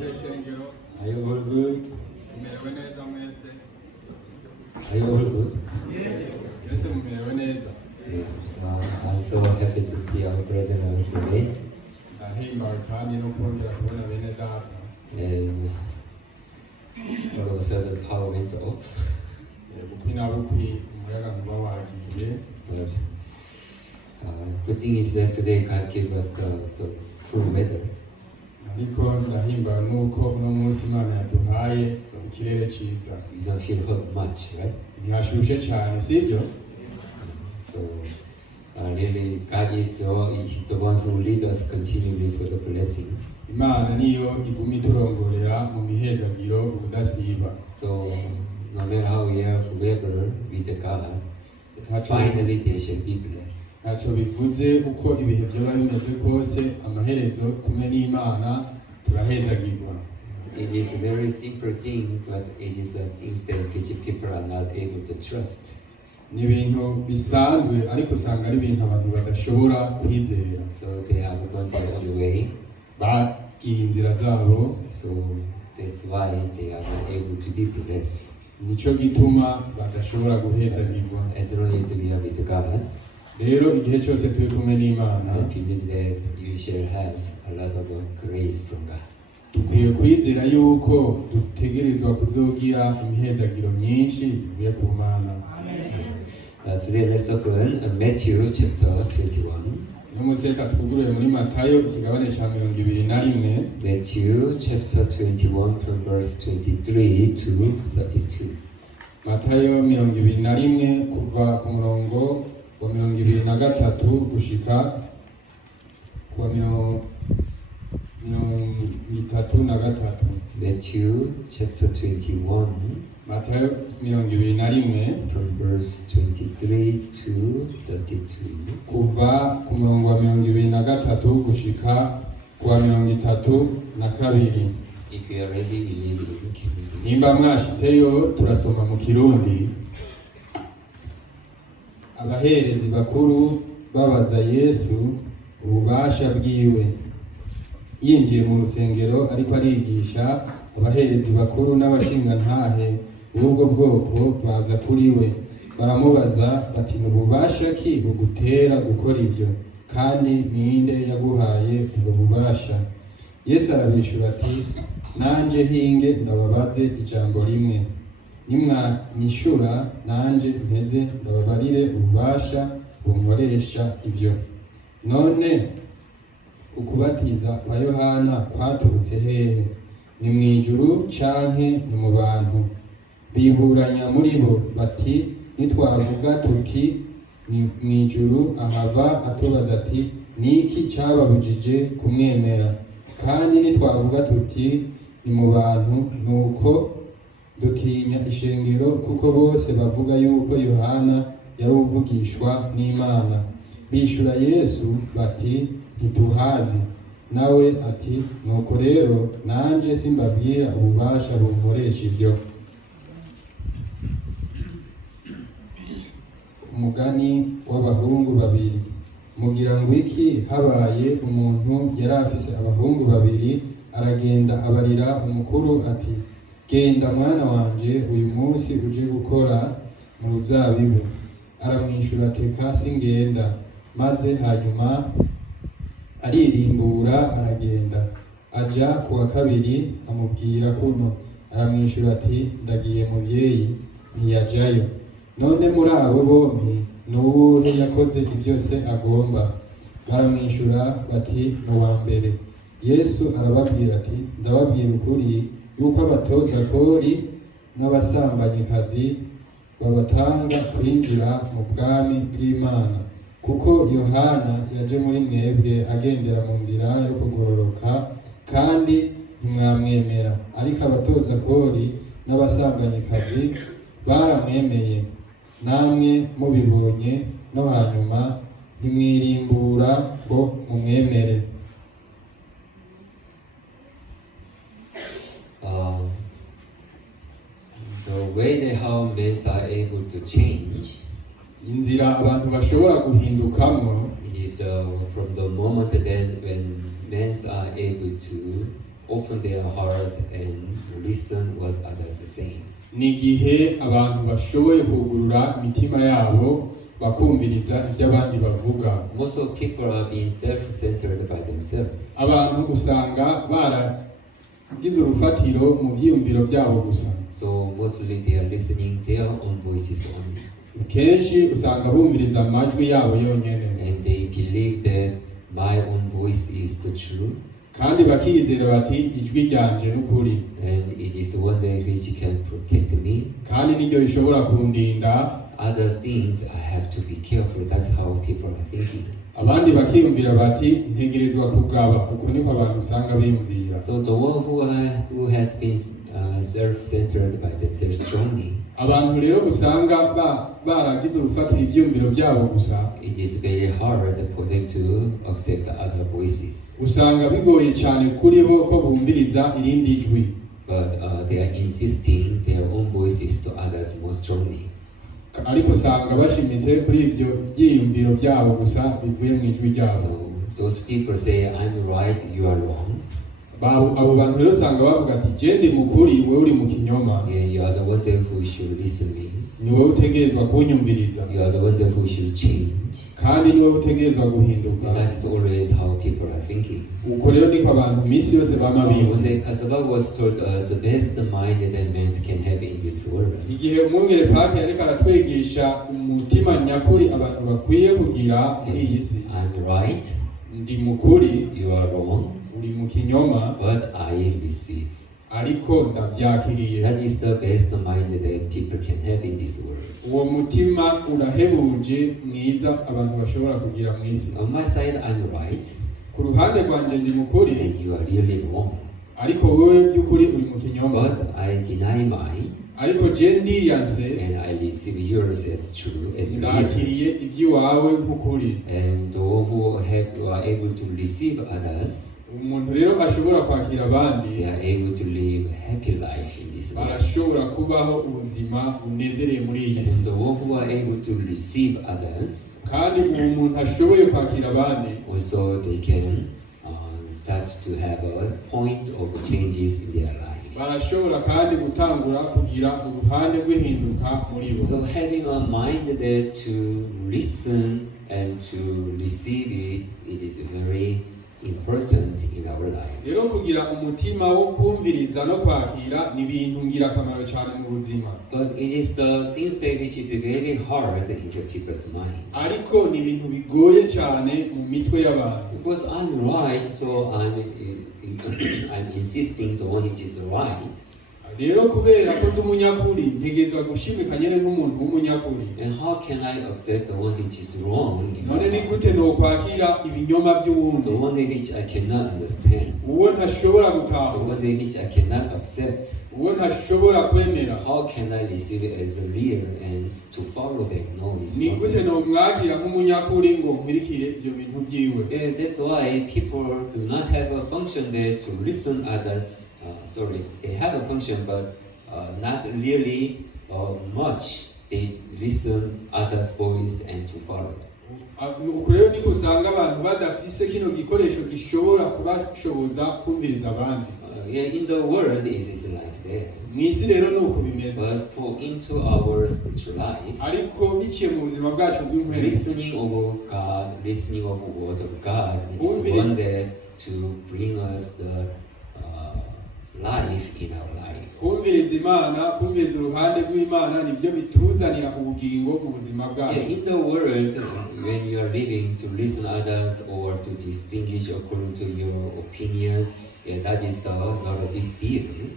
Are you all good? Are you all good? Yes. Yes. I'm so happy to see our brother once again. And all of a sudden power went off. But good thing is that today God gave us the cool weather. You don't feel hot much, right? So really God is the one who leads us continually for the blessing. So no matter how we are, whoever with God, finally they shall be blessed. It is a very simple thing, but it is a thing that which people are not able to trust. So they have gone their own way. So that's why they are not able to be blessed. As long as we are with God, I believe that you shall have a lot of grace from God. Today let's open Matthew chapter 21. Matthew chapter 21 from verse 23 to 32. Matayo 21 kuva ku murongo wa 23 gushika ku 33. Matthew chapter 21. Matayo 21 from verse 23 to 32. Kuva ku murongo wa 23 gushika ku 32. If you are ready, we read in Kirundi. Nimba mwashitseyo turasoma mu Kirundi. Abaherezi bakuru babaza Yesu ububasha bwiwe. Yinjiye mu rusengero ariko arigisha, abaherezi bakuru n'abashingantahe b'ubwo bwoko baza kuri we. Baramubaza bati ububasha ki bugutera gukora ibyo, kandi ninde yaguhaye ubwo bubasha? Yesu arabishura ati, nanje hinge ndababaze ijambo rimwe, nimwanyishura nanje mpeze ndababarire ububasha bunkoresha ibyo. None ukubatiza kwa Yohana kwaturutse hehe? Ni mw'ijuru canke ni mu bantu? Biburanya muri bo bati, nitwavuga tuti ni mw'ijuru, ahava atubaza ati, niki cababujije kumwemera? Kandi nitwavuga tuti ni mu bantu, nuko dutinya ishengero, kuko bose bavuga yuko Yohana yari uvugishwa n'Imana. Bishura Yesu bati, ntituhazi. Nawe ati, nuko rero nanje simbabwira ububasha bunkoresha ibyo. Umugani w'abahungu babiri. Mugira ngo iki? Habaye umuntu yari afise abahungu babiri, aragenda abarira umukuru ati, genda mwana wanje, uyu munsi uje gukora mu ruzabibu. Aramwishura ati, kasi ngenda. Maze hanyuma aririmbura aragenda. Aja kuwa kabiri amubwira kuno. Aramwishura ati, ndagiye muvyeyi. Ntiyajayo. None muri abo bombi nuwuhe yakoze ibyose agomba? Baramwishura bati, n'uwa mbere. Yesu arababwira ati, ndababwira ukuri yuko abatoza kori n'abasambanyikazi babatanga kwinjira mu bwami bw'Imana. Kuko Yohana yaje muri mwebwe agendera mu nzira yo kugororoka, kandi ntimwamwemera, ariko abatoza kori n'abasambanyikazi baramwemeye. Namwe mubibonye, no hanyuma ntimwirimbura ngo mumwemere. The way how men are able to change, inzira abantu bashobora guhindukamo, is from the moment then when men are able to open their heart and listen what others are saying. ni igihe abantu bashoboye kugurura imitima yabo bakumviriza ibyo abandi bavuga. Most of people are being self-centered by themselves. Abantu usanga baragize urufatiro mu byiyumviro byabo gusa. So mostly they are listening their own voices only. Kenshi usanga bumviriza amajwi yabo yonyene. And they believe that my own voice is the truth. Kandi bakizera bati ijwi ryanje n'ukuri. And it is the one that which can protect me. Kandi niryo rishobora kundinda. Other things I have to be careful. That's how people are thinking. Abandi bakiyumvira bati ntegerezwa kugaba. Uko niko abantu usanga biyumvira. So the one who has been self-centered by themselves strongly. Abantu rero usanga baragize urufatiro ibyiyumviro byabo gusa. It is very hard for them to accept other voices. Usanga bigoye cyane kuri bo ko bumviriza irindi jwi. But they are insisting their own voices to others more strongly. Ariko usanga bashimitse kuri ibyo byiyumviro byabo gusa bivuye mu ijwi ryabo. So those people say, I'm right, you are wrong. Abo bantu rero usanga bavuga ati je ndi mukuri wewe uri mu kinyoma. Yeah, you are the one who should listen me. Ni wowe utegerezwa kunyumviriza. You are the one who should change. Kandi ni wowe utegerezwa guhinduka. That is always how people are thinking. Uko rero niko abantu iminsi yose bama biwe. As the Bible was told us, the best mind that man can have in this world. Igihe umwungere Paki ariko aratwigisha umutima nyakuri abantu bakwiye kugira muri iyi si. I'm right. Ndi mukuri. You are wrong. Uri mu kinyoma. But I receive. Ariko ndavyakiriye. That is the best mind that people can have in this world. Uwo mutima urahebuje mwiza abantu bashobora kugira mu isi. On my side, I'm right. Ku ruhande rwanje ndi mukuri. And you are really wrong. Ariko wowe by'ukuri uri mu kinyoma. But I deny mine. Ariko je ndiyanse. And I receive yours as true, as real. Ndakiriye iby'iwawe nk'ukuri. And those who are able to receive others, umuntu rero ashobora kwakira abandi, they are able to live a happy life in this world. Barashobora kubaho ubuzima bunezereye muri iyi si. And the one who are able to receive others, kandi umuntu ashoboye kwakira abandi, also they can start to have a point of changes in their life. Barashobora kandi gutangura kugira uruhande rw'ihinduka muri bo. So having a mind there to listen and to receive it is very important in our life. Rero kugira umutima wo kumviriza no kwakira ni ibintu ngirakamaro cyane mu buzima. But it is the things which is very hard in the people's mind. Ariko ni ibintu bigoye cyane mu mitwe y'abantu. Because I'm right, so I'm insisting the one which is right. Rero kubera ko ndi umunyakuri ntegerezwa gushimika nyene nk'umuntu w'umunyakuri. And how can I accept the one which is wrong? None ni gute no kwakira ibinyoma by'uwundi? The one which I cannot understand. Uwo ntashobora The gutahura. one which I cannot accept. Uwo ntashobora kwemera. How can I receive it as a real and to follow them? No, it's Ni not. gute no mwakira nk'umunyakuri ngo nkurikire ibyo bintu byiwe? Yes, that's why people do not have a function there to listen other. They have a function, but not really much. They listen others' voice and to follow. Uko rero niko usanga abantu badafise kino gikoresho gishobora kubashoboza kumviriza abandi. Yeah, in the world it is like that. Mwisi rero nuko bimeze. But for into our spiritual life, ariko biciye mu buzima bwacu bw'inkwezi, listening of God, listening of the word of God is one that to bring us the life in our life. Kumviriza Imana, kumviriza uruhande rw'Imana nibyo bituzanira ubugingo mu buzima bwacu. Yeah, in the world, when you are living to listen others or to distinguish according to your opinion, that is not a big deal.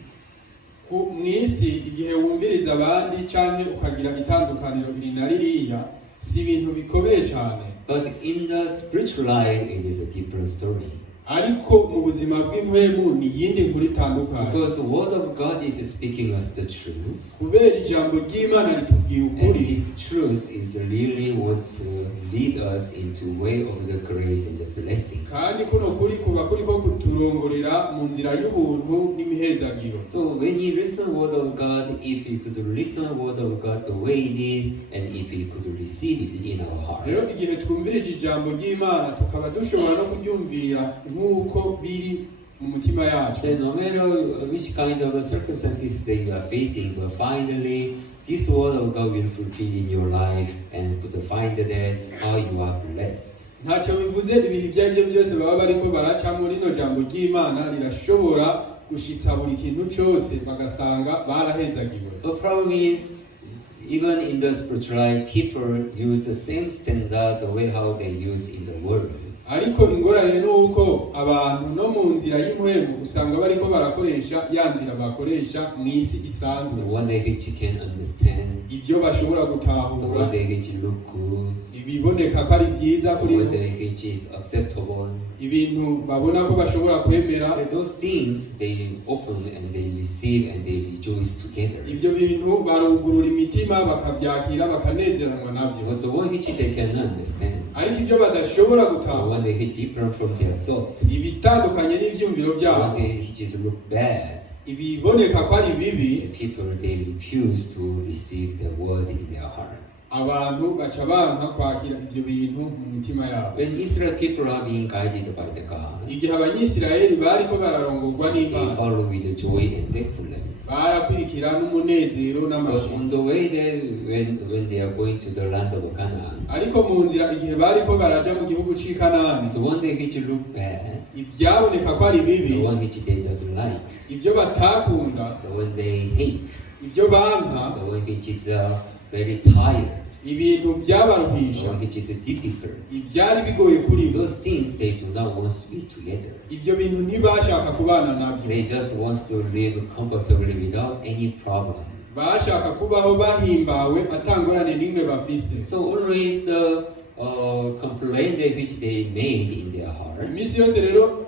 Mwisi igihe wumviriza abandi canke ukagira itandukaniro iri na ririya si ibintu bikomeye cyane. But in the spiritual life, it is a different story. Ariko mu buzima bw'impwemu ni yindi nkuru itandukanye. Because the word of God is speaking us the truth. Kubera ijambo ry'Imana ritubwira ukuri. And this truth is really what lead us into way of the grace and the blessing. Kandi kuno kuri kuba kuri ko kuturongorera mu nzira y'ubuntu n'imihezagiro. So when you listen word of God, if you could listen word of God the way it is, and if you could receive it in our heart. Rero igihe twumvirije ijambo ry'Imana tukaba dushobora no kuryumvira nk'uko biri mu mutima yacu. That no matter which kind of circumstances that you are facing, but finally this word of God will fulfill in your life and to find that how you are blessed. Ntacyo bivuze ibihe ibyo ari byo byose baba bariko baracamo rino jambo ry'Imana rirashobora gushitsa buri kintu cyose bagasanga barahezagiwe. The problem is, even in the spiritual life, people use the same standard the way how they use in the world. Ariko ingorane nuko abantu no mu nzira y'impuhemu usanga bariko barakoresha ya nzira bakoresha mu isi isanzwe. The one that which you can understand, ibyo bashobora the gutahura, one that which look good, ibiboneka ko ari byiza the kuri one bo, that which is acceptable. ibintu babona ko bashobora kwemera. But those things they open and they receive and they rejoice together. Ibyo bintu barugurura imitima bakabyakira bakanezeranwa nabyo. But the one which they cannot understand, Ariko ibyo badashobora the gutahura, one that which different from their thought, ibitandukanye n'ibyumviro the one byabo, that which is look bad, ibiboneka ko ari bibi, the people they refuse to receive the word in their heart. abantu baca banka kwakira ibyo bintu mu mitima yabo. When Israel people are being guided by the God, Igihe abanyisirayeli bariko bararongorwa they n'Imana, follow with the joy and thankfulness. barakurikira n'umunezero But n'amashimwe. on the way there, when they are going to the land of Canaan, Ariko mu nzira igihe bariko baraja mu gihugu c'i Kanani, the one that which look bad, ibyaboneka ko ari the bibi, one which they doesn't like, ibyo batakunda, the one they hate, ibyo banka, the one which is very tired, ibintu the byabaruhisha, one which is difficult. ibyari bigoye kuri bo, Those things they do not want to be together. ibyo bintu ntibashaka kubana nabyo. They just want to live comfortably without any problem. Bashaka kubaho bahimbawe atangorane n'imwe bafise. So always the complaint that which they made in their heart Iminsi yose rero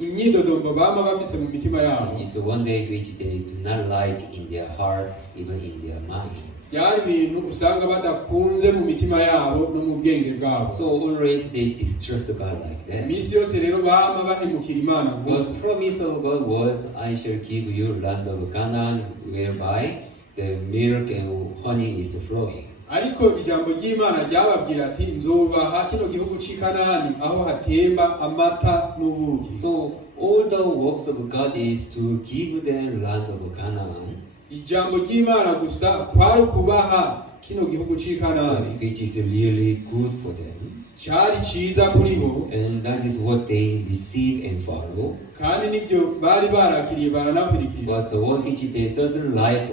imyidodombo bama bafise mu mitima yabo, is the one day which they do not like in their heart, even in their mind. byari ibintu usanga badakunze mu mitima yabo no mu bwenge bwabo. So always they distrust God like that. Iminsi yose rero bama bahemukira Imana ngo The promise of God was, I shall give you land of Canaan, whereby the milk and honey is flowing. ariko ijambo ry'Imana ryababwira ati nzobaha kino gihugu c'i Kanani aho hatemba amata n'ubuki. So all the works of God is to give them land of Canaan, Ijambo ry'Imana gusa kwari ukubaha kino gihugu c'i Kanani, which is really good for them. cyari ciza kuri bo, And that is what they receive and follow. kandi nibyo bari barakiriye baranakurikira. But the one which they doesn't like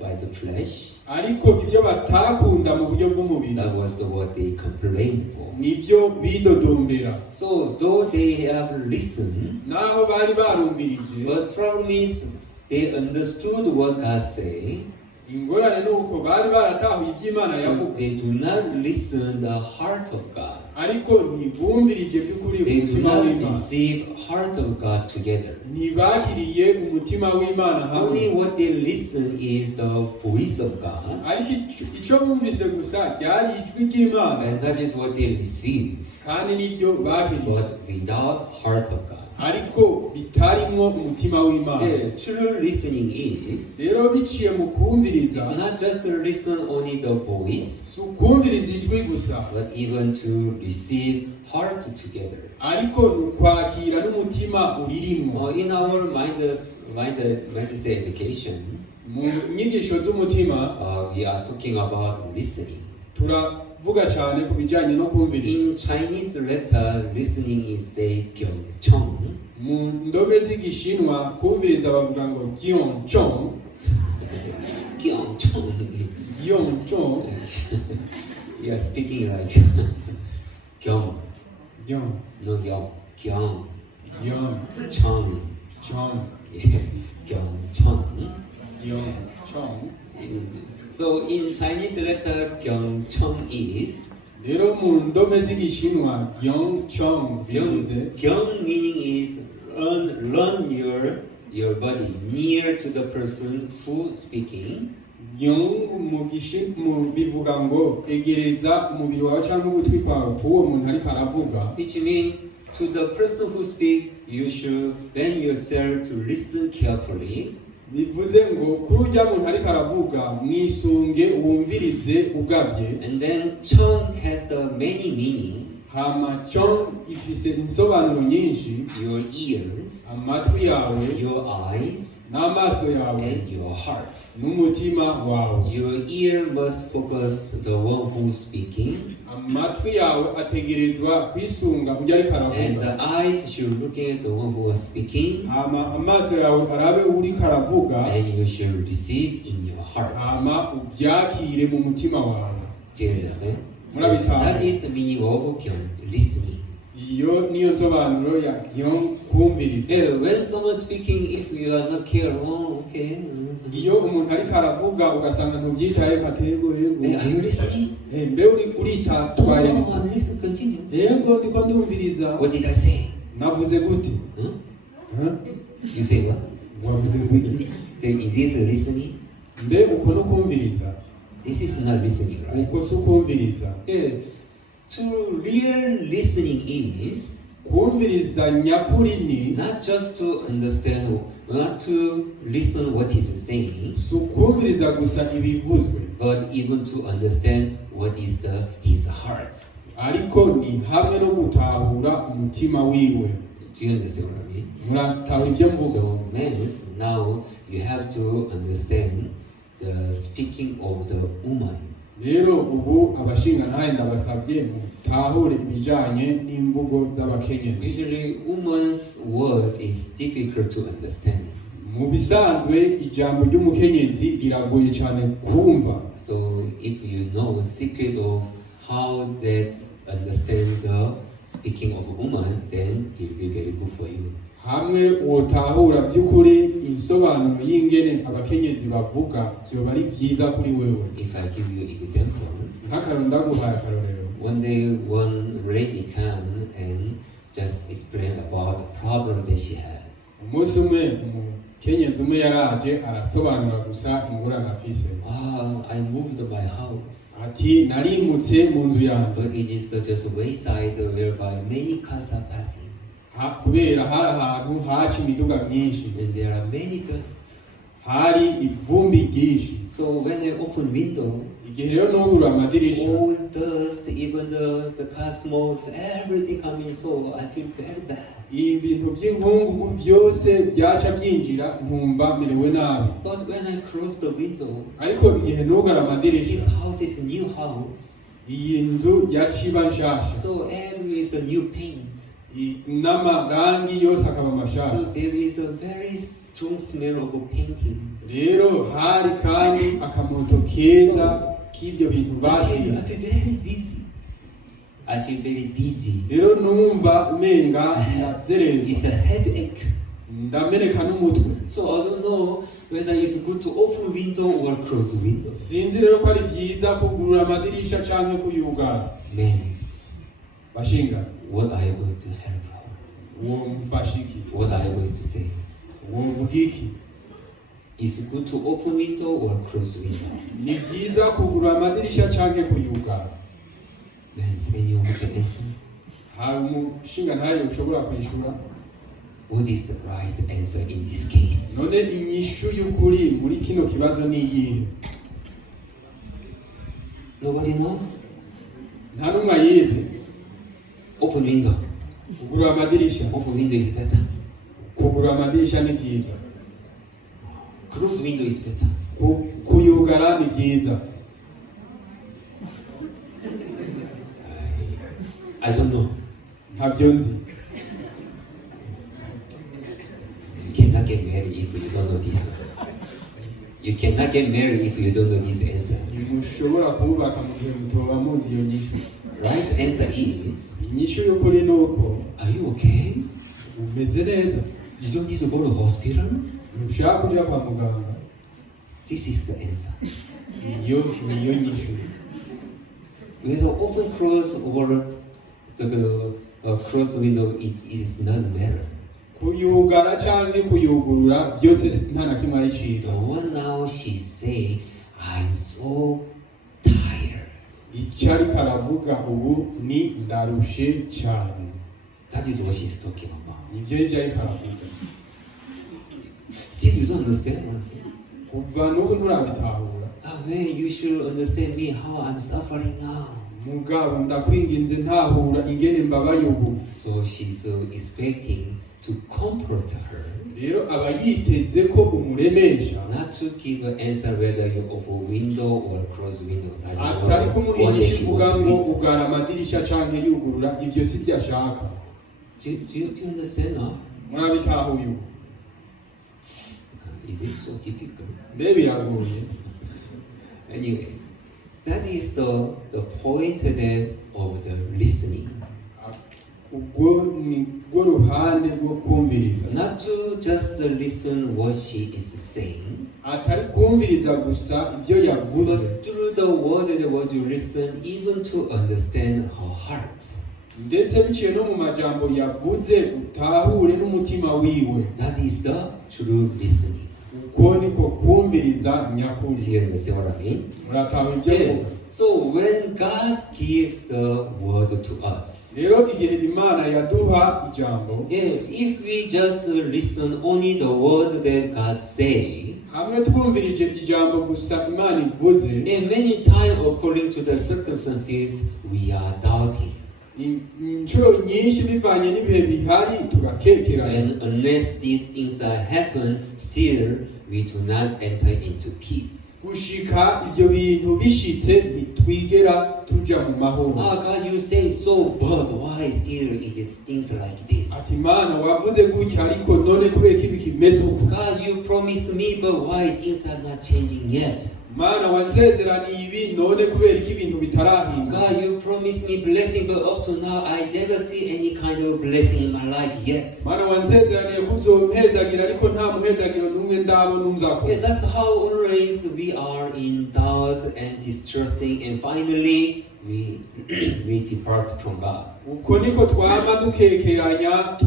by the flesh, Ariko ibyo batakunda mu buryo bw'umubiri, that was what they complained for. nibyo bidodombera. So though they have listened, Naho bari barumvirije, but problem is they understood what God say, ingorane nuko bari baratahuye iby'Imana but yavuga, they do not listen the heart of God. ariko ntibumvirije by'ukuri They do umutima not w'Imana, receive heart of God together. ntibakiriye umutima w'Imana Only hamwe. what they listen is the voice of God, Ariko icyo bumvise gusa ryari ijwi ry'Imana, and that is what they receive, kandi nibyo bakiriye, but without heart of God. ariko bitarimwo umutima w'Imana. The true listening is, Rero biciye mu kumviriza, it's not just to listen only the voice, si ukumviriza ijwi gusa, but even to receive heart together. ariko ni ukwakira n'umutima uririmwo. In our mindset education, Mu nyigisho z'umutima we are talking about listening. turavuga cyane ku bijyanye no kumviriza. In Chinese letter, listening is say gyongchong. Mu ndome z'igishinwa kumviriza bavuga ngo gyongchong, Gyongchong. gyongchong, You are speaking like gyong, gyong, no gyong, gyong, gyong, chong, chong, gyongchong. gyongchong. So in Chinese letter, gyongchong is Rero mu ndome z'igishinwa gyongchong bivuze gyong meaning is run your body near to the person who speaking. gyong mu bivuga ngo egereza umubiri wawe cyangwa ugutwi kwawe k'uwo muntu ariko aravuga, Which means to the person who speak, you should bend yourself to listen carefully. bivuze ngo kuri ujya muntu ariko aravuga mwisunge wumvirize ugavye. And then chong has the many meaning. hama cyo ifise insobanuro nyinshi. Your ears, Amatwi yawe, your eyes, n'amaso yawe, and your heart. n'umutima wawe. Your ear must focus the one who's speaking, Amatwi yawe ategerezwa kwisunga ujya ariko and the aravuga. eyes should look at the one who is speaking, Hama amaso yawe arabe uriko aravuga. and you should receive in your heart. Hama ubyakire mu mutima wawe. Do you understand? Murabitahura. That is the meaning of listening. Iyo niyo nsobanuro ya kumviriza. When someone speaking, if you are not careful, oh, okay. Iyo umuntu ariko aravuga ugasanga ntubyitaye katego yego. Are you listening? Mbe uritatware Oh, bitse. I'm listening. Continue. Yego ndiko ndumviriza. What did I say? Navuze gute? Huh? You say what? Wavuze gute? Then is this listening? Mbe uko no kumviriza. This is not listening, right? Uko so kumviriza. True real listening is Kumviriza nyakuri ni not just to understand, not to listen what he's saying, so kumviriza gusa ibivuzwe, but even to understand what is his heart. ariko ni hamwe no gutahura umutima wiwe. Do you understand what I mean? Muratahura ibyo mvuga. So, means now you have to understand the speaking of the woman. Rero ubu abashinga ntaye ndabasabye mutahure ibijanye n'imvugo z'abakenyezi. Usually, woman's word is difficult to understand. Mu bisanzwe ijambo ry'umukenyezi riragoye cyane kumva. So, if you know the secret of how that understand the speaking of a woman, then it will be very good for you. Hamwe wotahura by'ukuri insobanuro y'ingene abakenyezi bavuga byoba ari byiza kuri wewe. If I give you example, Nk'akarero ndaguhaye akarorero. one day one lady came and just explained about the problem that she has. Umunsi umwe umukenyezi umwe yaraje arasobanura gusa ingorane afise. I moved my house, Ati narimutse mu nzu yanjye. but it is just a wayside whereby many cars are passing, Kubera hari ahantu haca imiduga myinshi, and there are many dusts. hari ivumbi ryinshi. So when I open window, Igihe rero nugurura amadirisha, all dust, even the car smokes, everything coming. So I feel very bad. ibintu by'inkungugu byose byaca byinjira nkumva merewe nabi. But when I close the window, Ariko igihe nugara this amadirisha, house is a new house. iyi nzu yaciba nshasha, So everywhere is a new paint. n'amarangi yose akaba So mashasha. there is a very strong smell of a painting. Rero hari kandi akamoto keza k'ibyo bintu I basiga. feel very dizzy. I feel very dizzy. Rero numva umenga It's ndazererwa, a headache. ndameneka n'umutwe. So I don't know whether it's good to open window or close window. Sinzi rero ko ari byiza kugurura amadirisha canke kuyugara. Means, Bashinga, what are you going to help her? uwo mufasha iki? What are you going to say? Uwo mvuga iki? Is it good to open window or close window? Ni byiza kugurura amadirisha canke kuyugara? Means, when you make an answer, Hari umushinga ntayo ushobora kwishura? what is the right answer in this case? None inyishu y'ukuri muri kino kibazo ni iyihe? Nobody knows? Nta n'umwe ayizi. Open window. Kugurura amadirisha. Open window is better. Kugurura amadirisha ni byiza. Close window is better. Kuyugara ni byiza. I don't know. Ntabyo nzi. You cannot get married if you don't know this. You cannot get married if you don't know this answer. Ntimushobora kubaka mu gihe mutoba muzi iyo nyishu. Right answer is, Inyishu y'ukuri ni uko are you okay? umeze neza. You don't need to go to hospital? Ntushaka kuja kwa muganga. This is the answer. Niyo nyishu. Whether open close or the close window, it is not matter. Kuyugara canke kuyugurura byose nta na kimwe ari The ciza. one now she say, I'm so tired. Icyo ariko aravuga ubu ni ndarushe cyane. That is what she's talking about. Nibyo ibyo ariko aravuga. Still you don't understand what I'm saying. Kuva n'ubu nturabitahura. Ah man, you should understand me how I'm suffering now. mugabo ndakwinginze ntahura ingene mbabaye ubu. So she's expecting to comfort her, Rero aba yiteze ko umuremesha, not to give an answer whether you open window or close window. That's atari not kumuhigisha what she ivuga wants to ngo listen. ugara amadirisha canke yugurura, ivyo si byo ashaka. Do you understand now? Murabitahuye ubu? Is it so difficult? Mbe biragoye. Anyway, that is the point then of the listening. Ubwo ni bwo ruhande rwo kumviriza. Not to just listen what she is saying, Atari kumviriza gusa ivyo yavuze, but through the word and the word you listen, even to understand her heart. ndetse biciye no mu majambo yavuze utahure n'umutima wiwe. That is the true listening. Uko niko kumviriza Do nyakuri. you understand what I mean? Murataha ivyo Yeah. mvuga? So when God gives the word to us, Rero igihe Imana yaduha ijambo, if we just listen only the word that God say, hamwe twumvirije ijambo gusa Imana ivuze, many times according to the circumstances, we are doubting. inshuro nyinshi bivanye n'ibihe bihari tugakekeranya. And unless these things are happen, still we do not enter into peace. Gushika ivyo bintu bishitse ntitwigera tuja mu mahoro. God, you say so, but why still it is things like this? Ati Imana wavuze gutya ariko none kubera ibi kimeze uko. God, you promised me, but why things are not changing yet? Mana wansezeraniye ibi none kubera iki ibintu bitarahinduka. God, you promised me blessing, but up to now I never see any kind of blessing in my life yet. Mana wansezeraniye kuzompezagira ariko nta muhezagiro n'umwe ndabona umzakora. That's how always we are in doubt and distrusting, and finally we depart from God. Uko niko twama dukekeranya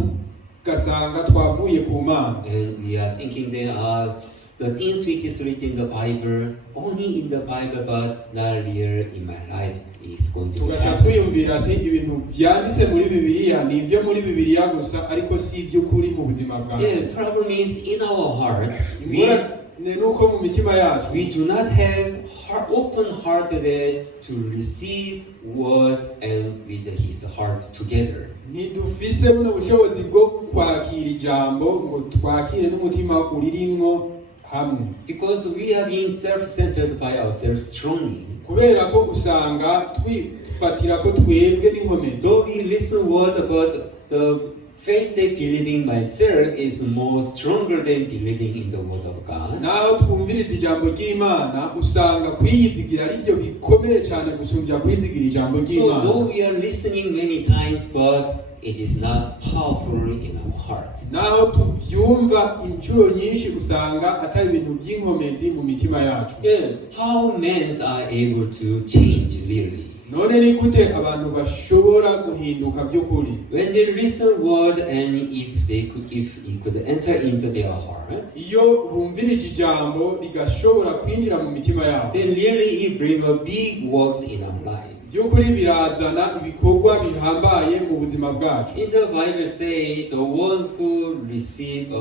tugasanga twavuye ku Mana. And we are thinking there are the things which is written in the Bible, only in the Bible, but not real in my life is going to Tugasha happen. twiyumvira ati ibintu byanditse muri Bibiliya ni ibyo muri Bibiliya gusa ariko si iby'ukuri mu buzima bwacu. Yeah, the problem is in our heart, Ni nuko mu mitima yacu we do not have open heart there to receive word and with his heart together. ntidufise buno bushobozi bwo kwakira ijambo ngo twakire n'umutima uririmwo hamwe, Because we are being self-centered by ourselves strongly. kubera ko usanga twifatira ko twebwe n'inkomezi. Though we listen word about the faith that believing myself is more stronger than believing in the word of God. Naho twumviriza ijambo ry'Imana usanga kwiyizigira ari byo bikomeye cyane gusumbya kwizigira ijambo So ry'Imana. though we are listening many times, but it is not powerful in our heart. Naho tuvyumva inshuro nyinshi usanga atari ibintu by'inkomezi mu mitima yacu. Yeah, how men are able to change really? None ni gute abantu bashobora guhinduka by'ukuri? When they listen word and if it could enter into their heart, Iyo bumvirije ijambo rigashobora kwinjira mu mitima yabo, then really it brings a big works in our life. by'ukuri birazana ibikorwa bihambaye mu buzima bwacu. In the Bible say the one who receive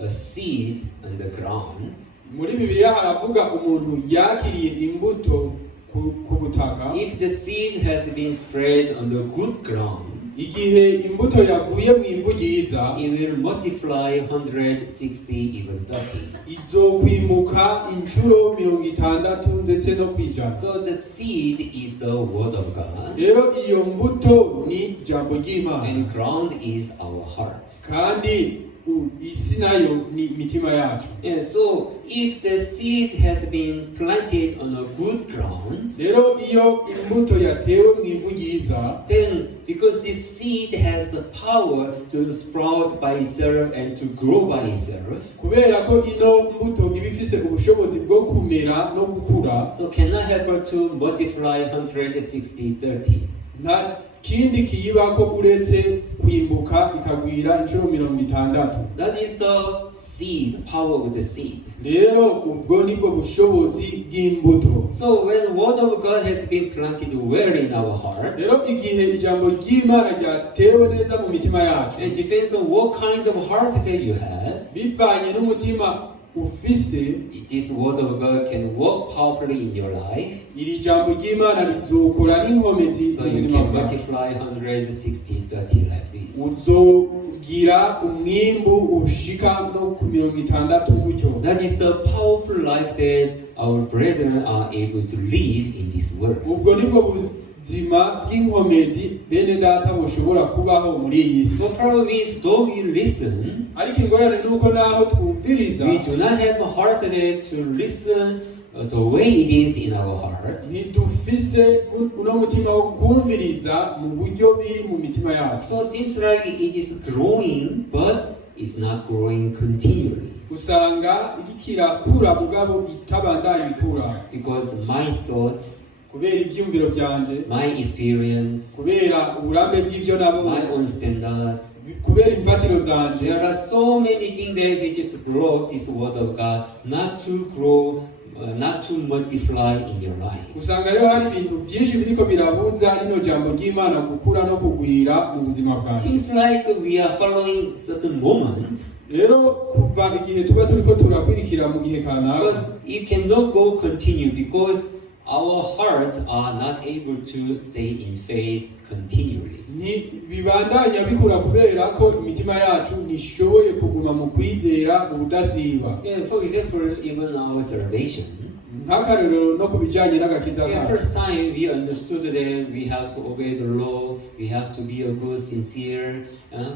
a seed on the ground, Muri Bibiliya haravuga umuntu yakiriye imbuto ku butaka, if the seed has been spread on the good ground, igihe imbuto yaguye mu ivu ryiza, it will multiply 160, even 30. izokwimbuka inshuro 60 ndetse no kwijana. So the seed is the word of God, Rero iyo mbuto ni ijambo ry'Imana, and ground is our heart. kandi isi nayo ni mitima yacu. And so if the seed has been planted on a good ground, Rero iyo imbuto yatewe mu ivu ryiza, then because this seed has the power to sprout by itself and to grow by itself, kubera ko ino mbuto iba ifise ubushobozi bwo kumera no gukura, so cannot help her to multiply 160, 30. nta kindi kiyibako uretse kwimbuka ikagwira inshuro 60. That is the seed, power of the seed. Rero ubwo nibwo bushobozi bw'imbuto. So when word of God has been planted well in our heart, Rero igihe ijambo ry'Imana ryatewe neza mu mitima yacu, it depends on what kind of heart that you have. bivanye n'umutima ufise, this word of God can work powerfully in your life. iri jambo ry'Imana rizokora n'inkomezi So mu you buzima can bwawe. multiply 160, 30 like this. Uzogira umwimbu ushika no ku 60 gutyo. That is the powerful life that our brethren are able to live in this world. Ubwo nibwo buzima bw'inkomezi bene data bushobora kubaho muri iyi si. The problem is, though we listen, Ariko ingorane nuko naho twumviriza, we do not have a heart to listen the way it is in our heart. ntidufise uno mutima wo kumviriza mu buryo biri mu mitima yacu. So it seems like it is growing, but it's not growing continually. Usanga ikirakura mugabo itabandanya ikura, Because my thought, kubera ivyumviro vyanje, my experience, kubera uburambe bw'ivyo my nabonye, own standard, kubera imfatiro zanje. there are so many things that which is block this word of God not to grow, not to multiply in your life. Usanga rero hari ibintu byinshi biriko birabuza rino jambo ry'Imana gukura no kugwira mu buzima bwawe. Seems like we are following certain moments, Rero kuva igihe tuba turiko turakwirikira mu gihe kanaka, but it cannot go continue because our hearts are not able to stay in faith continually. bibandanya bikura kubera ko imitima yacu nishoboye kuguma mu kwizera ubudasiba. Yeah, for example, even our salvation. Nk'akarorero no ku bijanye n'agakiza Yeah, kacu. first time we understood that we have to obey the law, we have to be a good, sincere,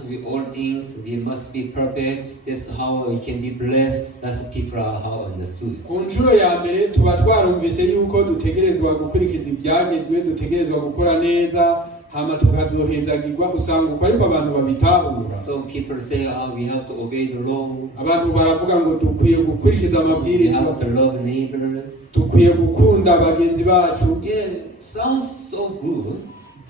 with all things, we must be perfect. That's how we can be blessed. That's people are how understood. Ku nshuro ya mbere tuba twarumvise yuko dutegerezwa gukurikiza ivyagezwe, dutegerezwa gukora neza, hama tukazohezagirwa. Usanga uko ariko abantu babitahura. So people say, we have to obey the law. Abantu baravuga ngo dukwiye gukurikiza We amabwiriza, have to love neighbors. dukwiye gukunda bagenzi bacu. Yeah, sounds so good,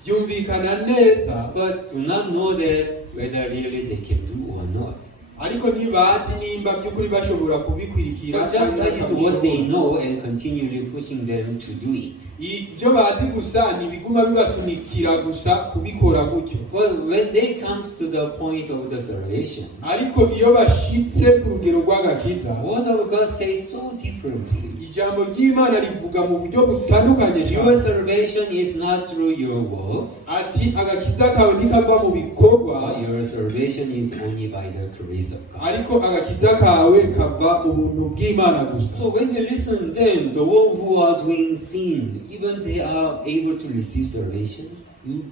Byumvikana neza, but do not know that whether really they can do or not. ariko ntibazi nimba by'ukuri bashobora kubikwirikira. But just that is what they know and continually pushing them to do it. Ibyo bazi gusa ntibiguma bibasunikira gusa kubikora gutyo. Well, when they comes to the point of the salvation, Ariko iyo bashitse ku rugero rw'agakiza, what of God says so differently. ijambo ry'Imana rivuga mu buryo butandukanye Your cyane. salvation is not through your works, Ati agakiza kawe ntikava mu bikorwa, but your salvation is only by the grace of God. ariko agakiza kawe kava mu buntu bw'Imana gusa. So when they listen, then the one who are doing sin, even they are able to receive salvation.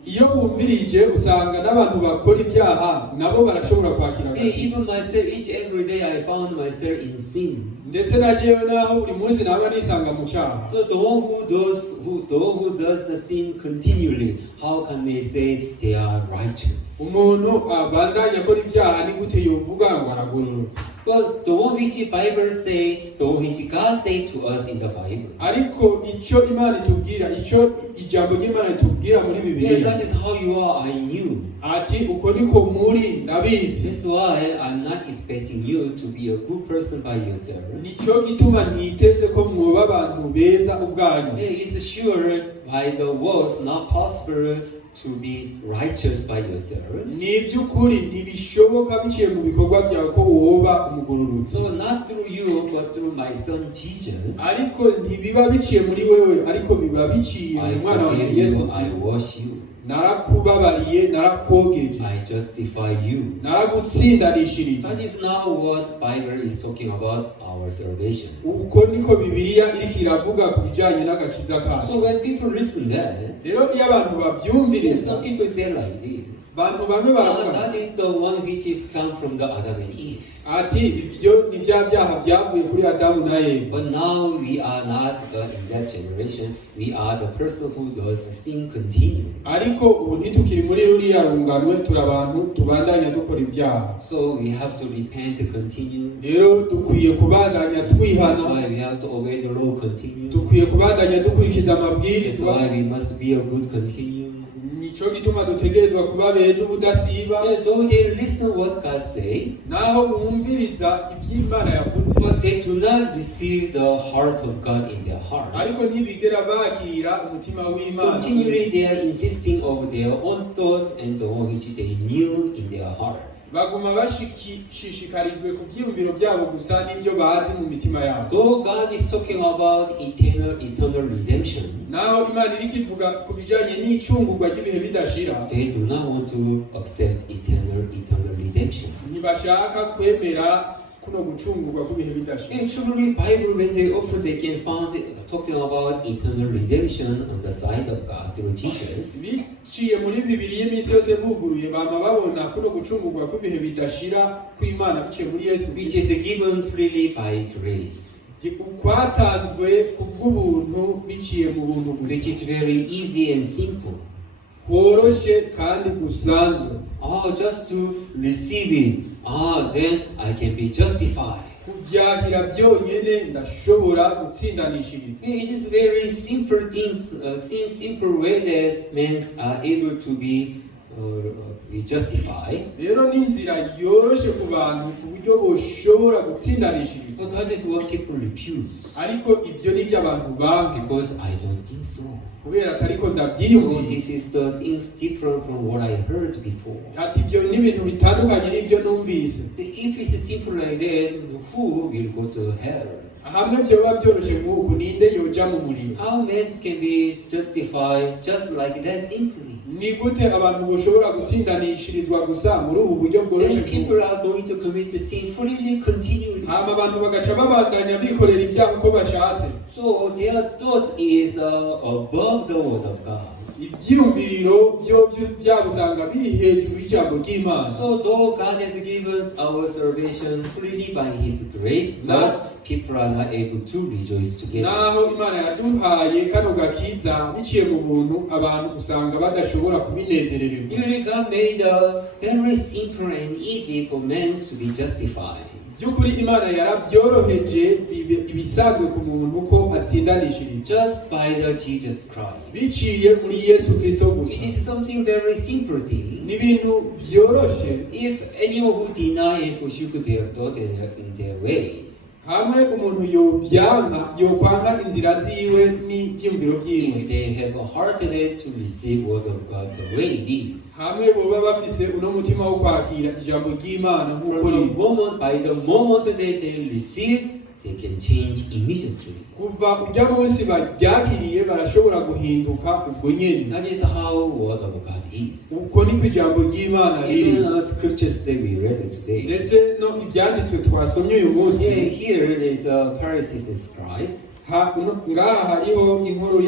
Iyo wumvirije usanga n'abantu bakora ibyaha nabo barashobora kwakira Hey, agakiza. even myself, each every day I found myself in sin. Ndetse na jewe naho buri munsi naba nisanga mu cyaha. So the one who does the sin continually, how can they say they are righteous? Umuntu abandanya akora ibyaha ni gute yovuga ngo aragororotse? Well, the one which the Bible say, the one which God say to us in the Bible. Ariko icyo Imana itubwira, icyo ijambo ry'Imana itubwira muri Yeah, Bibiliya, that is how you are. I knew. ati uko niko muri ndabizi. That's why I'm not expecting you to be a good person by yourself. Nicyo gituma ntiteze ko mwoba abantu beza ubwanyu. Yeah, it's sure by the works not possible to be righteous by yourself. Ni iby'ukuri ntibishoboka biciye mu bikorwa byawe ko woba umugororotsi. So not through you, but through my son Jesus. Ariko ntibiba biciye muri wewe, ariko biba biciye I mu mwana wa forgive Yesu you, I Kristo. wash you, Narakubabariye, narakwogeje, I justify you. naragutsindanishirije. That is now what Bible is talking about our salvation. Uko niko Bibiliya iriko iravuga ku bijanye n'agakiza kacu. So when people listen that, Rero iyo abantu bavyumviriza, some people say like this. abantu bamwe baravuga That is the one which is come from the Adam and Eve. ati ivyo ni vya vyaha vyavuye kuri Adamu na Eva. But now we are not in that generation. We are the person who does sin continue. Ariko ubu ntitukiri muri ruriya runganwe, turi abantu tubandanya dukora ibyaha. So we have to repent to continue. Rero dukwiye kubandanya That's twihana, why we have to obey the law continue. dukwiye kubandanya dukurikiza That's amabwirizwa. why we must be a good continue. Nico gituma dutegerezwa kuba beza ubudasiba. Yeah, though they listen what God say, Naho bumviriza ivy'Imana yavuze, but but they do not receive the heart of God in their heart. ariko ntibigera bakira umutima w'Imana. Continually, they are insisting of their own thoughts and the one which they knew in their heart. baguma bashishikarijwe ku byiyumviro byabo gusa n'ibyo bazi mu mitima yabo. Though God is talking about eternal redemption, naho Imana iri kivuga ku bijanye n'icungurwa ry'ibihe bidashira, they do not want to accept eternal redemption. ntibashaka kwemera kuno gucungurwa kw'ibihe bidashira. And truly, Bible, when they offer, they can find talking about eternal redemption on the side of God through Jesus. biciye muri Bibiliya iminsi yose buguruye bama babona kuno gucungurwa kw'ibihe bidashira kw'Imana biciye muri Yesu, Which is given freely by grace. kwatanzwe kubw'ubuntu biciye mu buntu gusa, Which is very easy and simple. horoshe kandi gusanzwe. Just to receive it. Then I can be justified. kubyakira byonyine ndashobora gutsindanishirizwa. It is very simple things, simple way that men are able to be justified. rero ni inzira yoroshe ku bantu ku buryo boshobora gutsindanishirizwa, So that is what people refuse. ariko ibyo ni byo abantu banga, Because I don't think so. kubera atariko Oh, ndabyiyumviye. this is the things different from what I heard before. ati ibyo ni ibintu bitandukanye n'ibyo numvise. If it's simple like that, who will go to hell? hamwe byoba byoroshye nk'uku ninde yoja mu muriro? How men can be justified just like that simply? ni gute abantu boshobora gutsindanishirizwa gusa muri ubu buryo bworoshye? Then people are going to commit the sin freely, continually. hama abantu bagaca babandanya bikorera ibyaha uko bashatse. So their thought is above the word of God. ibyiyumviro byo byabo usanga biri hejuru y'ijambo ry'Imana. So though God has given us our salvation freely by His grace, but people are not able to rejoice together. naho Imana yaduhaye kano gakiza biciye mu buntu, abantu usanga badashobora kubinezerererwa. Really, God made us very simple and easy for men to be justified. by'ukuri Imana yarabyoroheje ibisanzwe ku muntu ko atsindanishirizwa Just by the Jesus Christ. biciye muri Yesu Kristo gusa. It is something very simple thing. ni ibintu byoroshe. If anyone who deny and forsake their thought in their ways, hamwe umuntu yobyanga yokwanga inzira ziwe n'ibyiyumviro byiwe, if they have a heart to receive word of God the way it is, hamwe boba bafise uno mutima wo kwakira ijambo ry'Imana nk'uko riri, by the moment that they receive, they can change immediately. kuva ujya munsi baryakiriye barashobora guhinduka ubwo nyene. That is how word of God is. uko niko ijambo ry'Imana riri. Even the scriptures that we read today. ndetse no ibyanditswe twasomye uyu munsi, Here there is a Pharisees and scribes ngaha hariho inkuru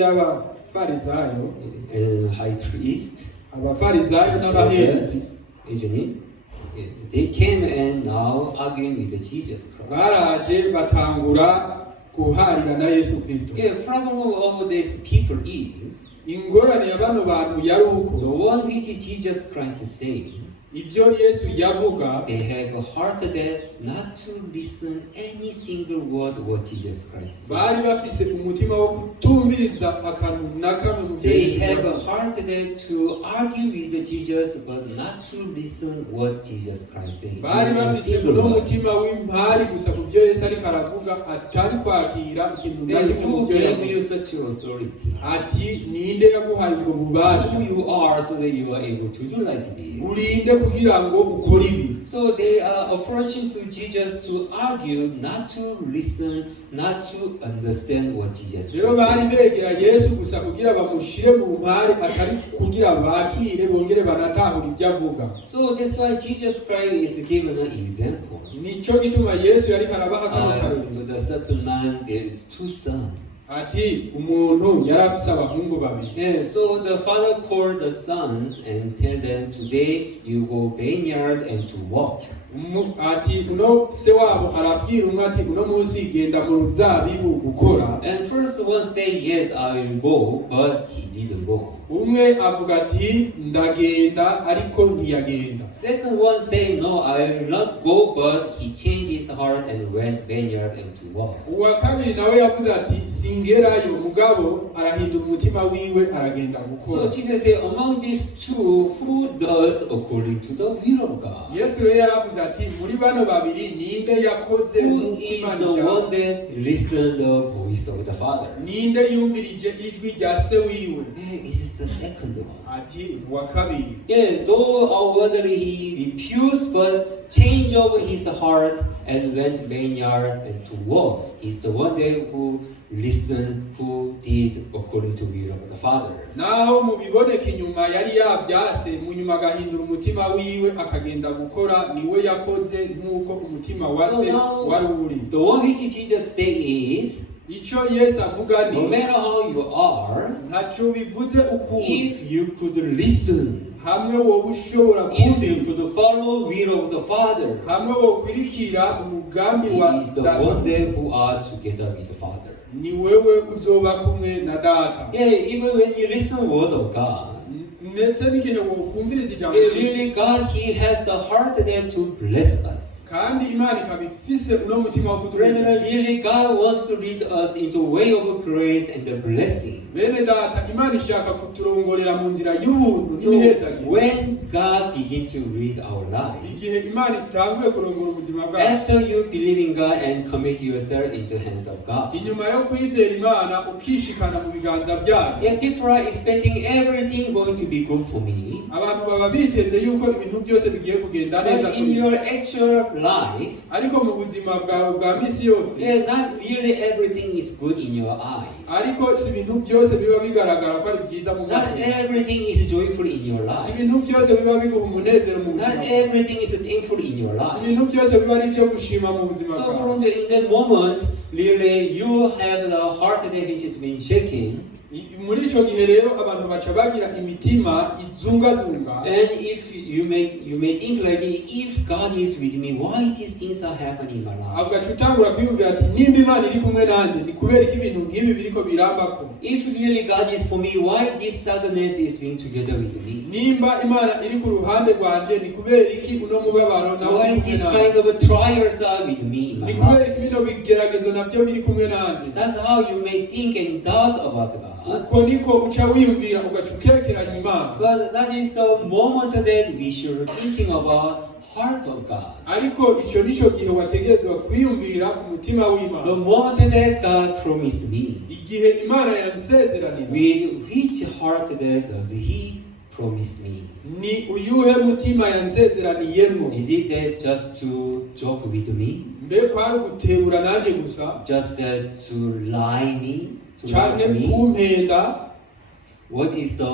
y'abafarisayo, and high priest. abafarisayo n'abaherezi. Isn't it? They came and now arguing with Jesus Christ. baraje batangura kuharira na Yesu Kristo. Problem of these people is ingorane ya bano bantu yari the uko one which Jesus Christ is saying. ibyo Yesu yavuga, They have a heart that not to listen any single word what Jesus Christ said. bari bafise umutima wo kutumviriza akantu na kamwe mu byo They Yesu have a yavuze. heart that to argue with Jesus, but not to listen what Jesus Christ said. bari Even a bafise single uno word. mutima w'impari gusa ku byo Yesu ariko aravuga, atari kwakira ikintu na Then kimwe mu who byo gave yavuze. you such authority? ati ninde yaguhaye ubwo bubasha? Who you are so that you are able to do like this? urinde kugira ngo ukore ibi. So they are approaching to Jesus to argue, not to listen, not to understand what Jesus rero bari said. begera Yesu gusa kugira bamushire mu mpari, atari kugira bakire bongere banatahura ibyo avuga. So that's why Jesus Christ is given an example. nico gituma Yesu yariko arabaha kano karori. To the certain man there is two sons. ati umuntu yari afise abahungu babiri. So the father called the sons and tell them, today you go vineyard and to walk. ati uno se wabo arabwira umwe ati uno munsi genda mu ruzabibu gukora. And first one said, yes, I will go, but he didn't go. umwe avuga ati ndagenda ariko ntiyagenda. Second one said, no, I will not go, but he changed his heart and went vineyard and to walk. uwa kabiri nawe yavuze ati ingerayo mugabo arahindura umutima wiwe aragenda So gukora. Jesus said, among these two, who does according to the will of God? Yesu rero yaravuze ati muri bano babiri ninde yakoze Who nk'uko is Imana the ishaka? one that listened the voice of the Father? Ninde yumvirije ijwi rya se wiwe? It is the second one. Ati uwa kabiri. Yeah, though outwardly he refused, but changed over his heart and went vineyard and to work. He's the one there who listened, who did according to the will of the Father. Naho mubiboneka inyuma yari yabyase mu nyuma agahindura umutima wiwe akagenda gukora niwe yakoze nk'uko umutima wa So se now, wari uri. the one which Jesus said is, Icyo Yesu avuga no ni matter how you are, ntacyo bivuze ukuntu if you could listen, hamwe wowe ushobora if you kumvira could follow will of the Father, hamwe wokwirikira umugambi wa he is the Data, one there who are together with the Father. ni wewe uzoba kumwe na Data. Yeah, even when you listen word of God, Ndetse n'igihe wokumviriza ijambo really God, He has the heart there to bless us. kandi Imana ikaba ifise uno mutima wo kuduheza. Really, God wants to lead us into a way of grace and the blessing. Bene Data, Imana ishaka kuturongorera mu nzira y'ubuntu So n'imihezagiro. when God begins to lead our life, Igihe Imana itanguye kurongora ubuzima bwacu, after you believe in God and commit yourself into the hands of God, inyuma yo kwizera Imana ukishikana mu biganza byayo, yeah, people are expecting everything going to be good for me. abantu baba biteze yuko ibintu byose bigiye kugenda neza But in kuri your actual life, ariko mu buzima bwawe bwa misi yose, yeah, not really everything is good in your eyes. ariko si ibintu byose biba bigaragara ko ari byiza mu Not buzima, everything is joyful in your si life. ibintu byose biba biguha umunezero mu Not buzima bwawe, everything is thankful in your si life. ibintu byose biba ari ibyo gushima mu buzima So bwawe. from in that moment, really, you have the heart that which has been shaken. Muri icyo gihe rero abantu baca bagira imitima izungazunga, And if you may think like, if God is with me, why these things are happening in my life? ugaca utangura kwiyumvira ati nimba Imana iri kumwe nanjye ni kubera ko ibintu nk'ibi biriko birambako. If really God is for me, why this sadness is being together with me? Nimba Imana iri ku ruhande rwanje ni kubera iki uno mubabaro nawe Why uri kumwe these nanjye? kind of trials are with me in my Ni kubera life? iki bino bigeragezo nabyo biri kumwe nanjye? That's how you may think and doubt about God. Uko niko uca wiyumvira ugaca ukekeranya Imana. But that is the moment that we should thinking about heart of God. Ariko icyo nicyo gihe wategerezwa kwiyumvira ku mutima The w'Imana. moment that God promised me, Igihe Imana yansezeranira, with which heart that does He promise me? ni uyuhe mutima yansezeraniyemo? Is it that just to joke with me? Mbe kwari ugutebura nanjye gusa Just to lie me? To lie canke to me? kumpenda? What is the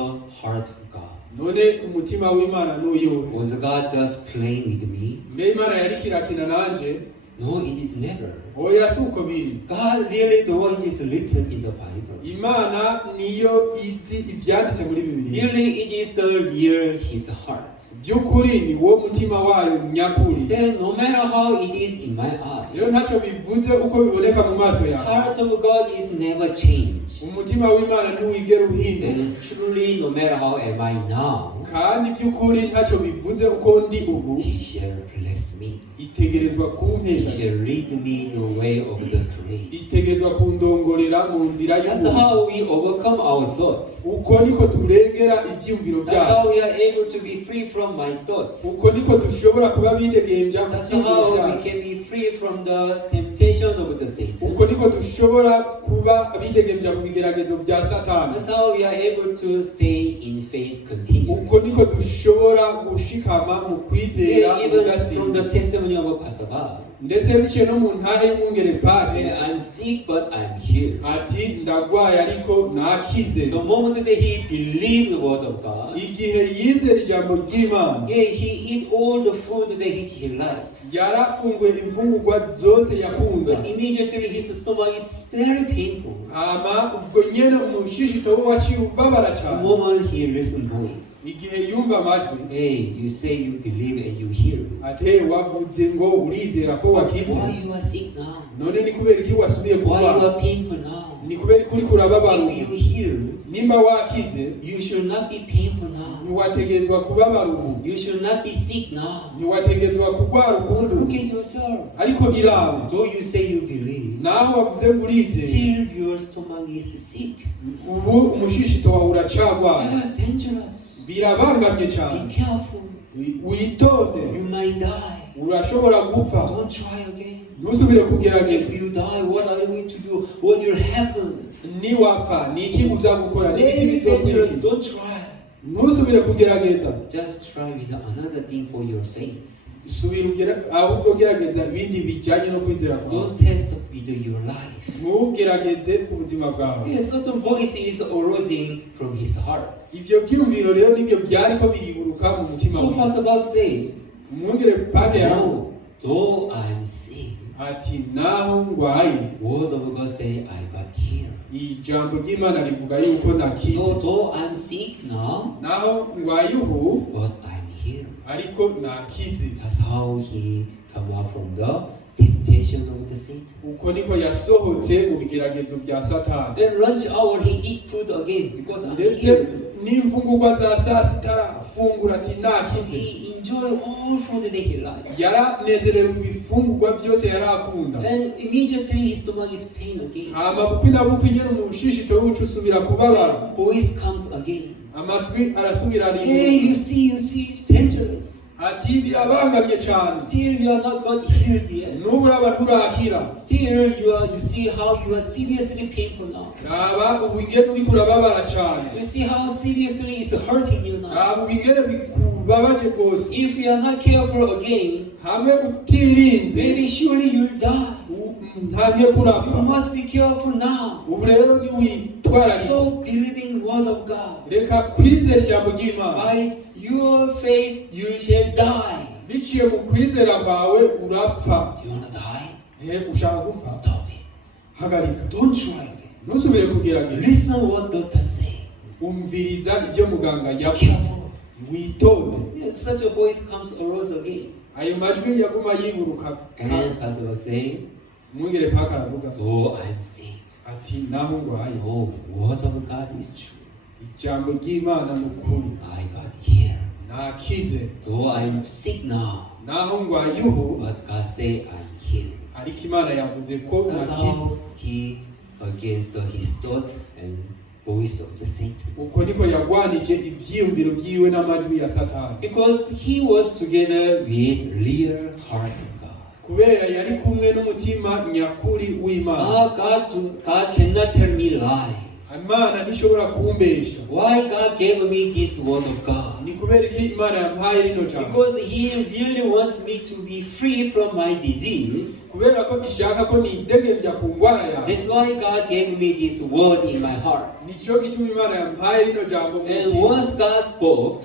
heart of God? None umutima w'Imana n'uyuhe? Was God just playing with me? Mbe Imana yariko irakina nanje? No, it is never. Oya si uko biri. God really the one is written in the Bible. Imana niyo izi ibyanditse muri Bibiliya. Really, it is the real His heart. By'ukuri ni wo mutima wayo nyakuri. Then, no matter how it is in my eye, Rero ntacyo bivuze uko biboneka mu maso yawe. heart of God is never changed. Umutima w'Imana ntiwigera uhinduka. And truly, no matter how am I now, Kandi by'ukuri ntacyo bivuze uko ndi ubu, He shall bless me. itegerezwa He kumpeza. shall lead me the way of the grace. Itegerezwa kundongorera mu nzira That's y'ubuntu. how we overcome our thoughts. Uko niko turengera ibyiyumviro That's byacu. how we are able to be free from my thoughts. Uko niko dushobora kuba bidegembya mu That's byiyumviro how we byacu. can be free from the temptation of the Satan. Uko niko dushobora kuba bidegembya mu bigeragezo bya Satani. That's how we are able to stay in faith continually. Uko niko dushobora gushikama mu kwizera Yeah, even from the udasinda. testimony of Pastor Bob. Ndetse biciye no mu ntahe y'umwungere Pari Yeah, I'm sick, but I'm healed. ati ndagwaye ariko nakize. The moment that he believed the word of God, Igihe yizera ijambo ry'Imana, yeah, he eat all the food that he liked. yarafunguye imfungurwa zose yakunda. But immediately his stomach is very painful. Hama ubwo nyene umushishito we waciye ubabara The cyane. moment he listened voice. igihe yumva amajwi hey, you say you believe and you hear. ate wavuze ngo urizera ko wakize Why you are sick now? none ni kubera iki wasubiye Why you kuba are painful now? ni kubera iki uriko urababara If you hear, nimba wakize you should not be painful now. ntiwategezwa kubabara ubu You should not be sick now. ntiwategezwa kurwara ukundi Look at yourself. ariko irawe Though you say you believe, naho wavuze ngo urizera still your stomach is sick. ubu umushishito wawe uracagwaye Dangerous. birabangamye Be cyane careful. witonde You might die. urashobora gupfa Don't try again. ntusubire kugerageza If you die, what are you going to do? What will happen? niwapfa ni iki uzagukora ni iki Very dangerous. bizokurikira Don't try. ntusubire kugerageza Just try with another thing for your faith. subira ahubwo gerageza ibindi bijyanye no kwizera kwawe Don't test with your life. ntugerageze ku buzima bwawe A certain voice is arising from his heart. ivyo vyumviro rero nivyo byariko biriburuka mu mutima So wawe Pastor Bob say, umwungere pade yawe though I'm sick, ati naho ngwaye word of God say I got healed. ijambo ry'imana rivuga yuko nakize So though I'm sick now, naho ngwaye ubu but I'm healed. ariko nakize That's how he come out from the temptation of the Satan. uko niko yasohotse mu bigeragezo bya satani Then lunch hour he eat food again because I'm ndetse healed. n'imfungurwa za saa sita arafungura ati nakize He enjoy all food that he likes. yaranezerewe ibifungurwa byose yari akunda And immediately his stomach is pain again. hama bukwi na bukwi nyene umushishito w'ucu usubira kubabara Voice comes again. amatwi arasubira Hey, you see, it's dangerous. ati birabangamye cyane Still, you are not got healed yet. n'ubu uraba turakira Still, you see how you are seriously painful now. raba ubu ingene uriko urababara cyane You see how seriously it's hurting you now. raba ubu ingene bikubabaje rwose If you are not careful again, hamwe utirinze maybe surely you'll die. ntangiye You kurapfa must be careful now. ubu rero niwitwararika Stop believing the word of God. reka kwizera ijambo ry'imana By your faith, you shall die. biciye mu kwizera kwawe urapfa Do you want to die? ushaka gupfa Stop it. hagarika Don't try again. ntusubire kugerageza Listen what doctor say. umviriza ibyo muganga yavuga Careful. witonde Yeah, such a voice comes arose again. ayo majwi yaguma yiburuka And Pastor was saying, mwungere paka aravuga though I'm sick, ati naho ngwaye oh, word of God is true. ijambo ry'imana ni ukuri I got healed. nakize Though I'm sick now, naho ngwaye ubu but God say I'm healed. ariko imana yavuze ko That's nakize how he against his thought and voice of the Satan. uko niko yagwanije ibyiyumviro byiwe n'amajwi ya satani Because he was together with real heart of God. kubera yari kumwe n'umutima nyakuri w'imana God cannot tell me lie. imana ntishobora kumbesha Why God gave me this word of God? ni kubera iki imana yampaye rino jambo Because he really wants me to be free from my disease. kubera ko ishaka ko nidegemvya ku ngwara yawe That's why God gave me this word in my heart. nicyo gituma imana yampaye rino jambo mu And mutima. once God spoke,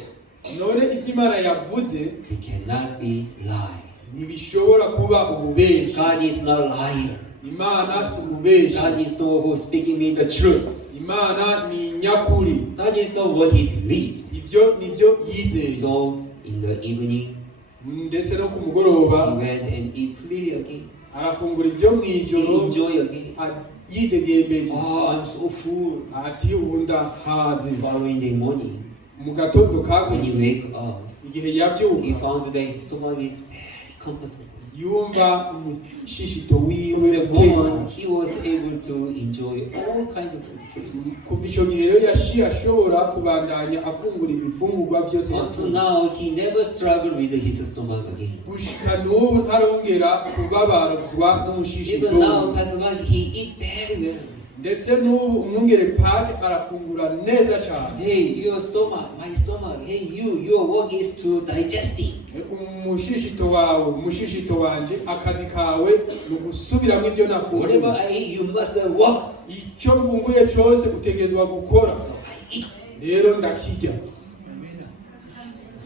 none ivyo imana yavuze he cannot be lie. ntibishobora kuba ububeshi God is not a liar. imana si umubeshi God is the one who is speaking me the truth. imana ni nyakuri That is not what he believed. ivyo nivyo yizeye So in the evening, ndetse no ku he mugoroba went and eat freely again. arafungura ivyo He mw'ijoro enjoy again. yidegembeje Oh, I'm so full. ati ubu ndahaze Following day morning, mu gatondo when he kaguye wake up, igihe he yavyuka found that his stomach is very comfortable. yumva umushishito From wiwe the utekanye. moment he was able to enjoy all kinds of food freely. kuva icyo gihe rero yaciye ashobora kubandanya afungura ibifungurwa byose Until yatunze. now, he never struggled with his stomach again. gushika n'ubu ntarongera kubabarizwa n'umushishito Even now, Pastor Mark, he eat very well. ndetse n'ubu umwungere pake arafungura neza cyane Hey, your stomach, my stomach. Hey, your work is to digesting. umushishito wawe umushishito wanje akazi kawe ni ugusubiramo ibyo Whatever nafunguye I eat, you must work. icyo mfunguye cyose utegerezwa gukora So I eat. rero ndakirya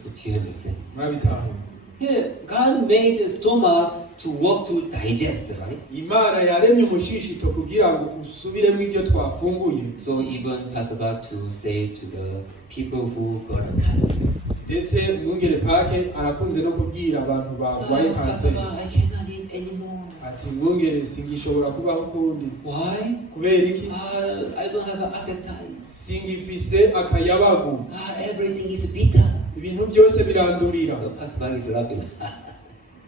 Do you understand? murabitahura Yeah, God made the stomach to work to digest, right? Imana yaremye umushishito kugira ngo usubiremo ibyo twafunguye. So even Pastor Bach to say to the people who got a cancer, ndetse umwungere pake arakunze no kubwira abantu barwaye kanseri, I cannot eat anymore. ati mwungere singishobora kubaho ukundi. Why? Kubera iki? I don't have an appetite. Singifise akayabagu. Everything is bitter. Ibintu byose birandurira. So Pastor Bach is laughing.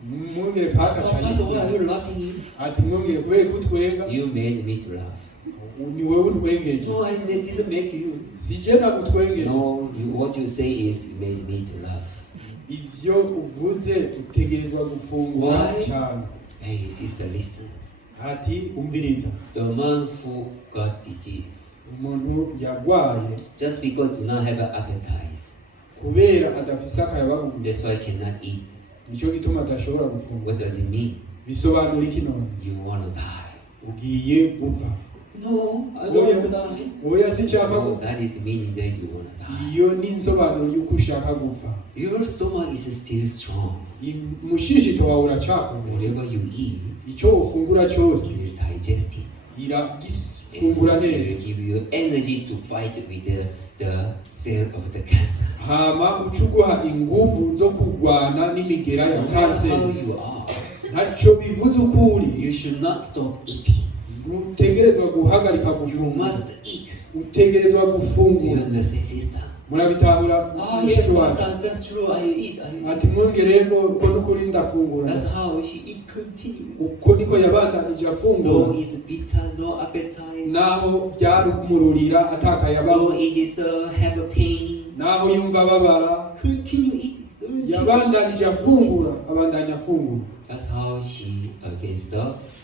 Mwungere pake Pastor, why are you laughing? ati mwungere kubera kutwenga. You made me to laugh. Ni wewe untwengeje. No, I didn't make you. Sije nakutwengeje. No, what you say is you made me to laugh. Ivyo uvuze utegerezwa gufungura cyane. Hey, sister, listen. Ati umviriza. The man who got disease, umuntu yarwaye, just because do not have an appetite, kubera adafise akayabagu, that's why I cannot eat. Nicyo gituma adashobora gufungura. What does it mean? Bisobanura iki none? You want to die. Ugiye gupfa. No, I don't want to die. Oya sinshaka No, gupfa. that is meaning that you want to die. Iyo ni insobanuro y'uko ushaka gupfa. Your stomach is still strong. Umushishito wawe uracakomeye. Whatever you eat, icyo ufungura cyose you will digest it. iragifungura It neza. will give you energy to fight with the cell of the cancer. Hama ucuguha inguvu zo kurwana n'imigera ya No matter kanseri. how you are, Ntacyo bivuze ukuri. you should not stop eating. Utegerezwa guhagarika You gufungura. must eat. Utegerezwa Do you gufungura. understand, sister? Murabitahura Yes, mushiki wacu. Pastor, that's true. I eat. Ati mwongere ko n'ukuri ndafungura. That's how she eat continue. Uko niko yabandanije afungura. Though it's bitter, no appetite. Naho byarumururira atakayabaho. Though it is have a pain. Naho yumva babara. Continue eating. Yabandanije afungura, abandanya afungura. That's how she against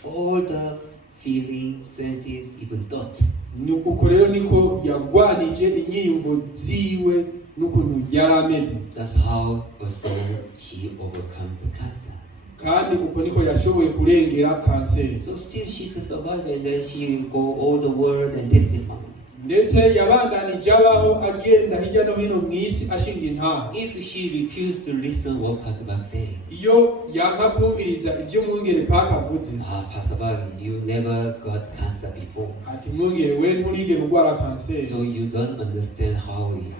all the feelings, senses, even thought. Ni uko rero niko yagwanije inyiyumvo ziwe n'ukuntu yari ameze. That's how also she overcome the cancer. Kandi uko niko yashoboye kurengera kanseri. So still she's a survivor, and then she will go all the world and testify. Ndetse yabandanije abaho agenda hirya no hino mu isi ashinga intara. If she refused to listen what Pastor Bach said, Iyo yanka kumviriza ivyo mwungere paka avuze, Pastor Bach, you never got cancer before, ati mwungere we nturigera urwara kanseri, so you don't understand how am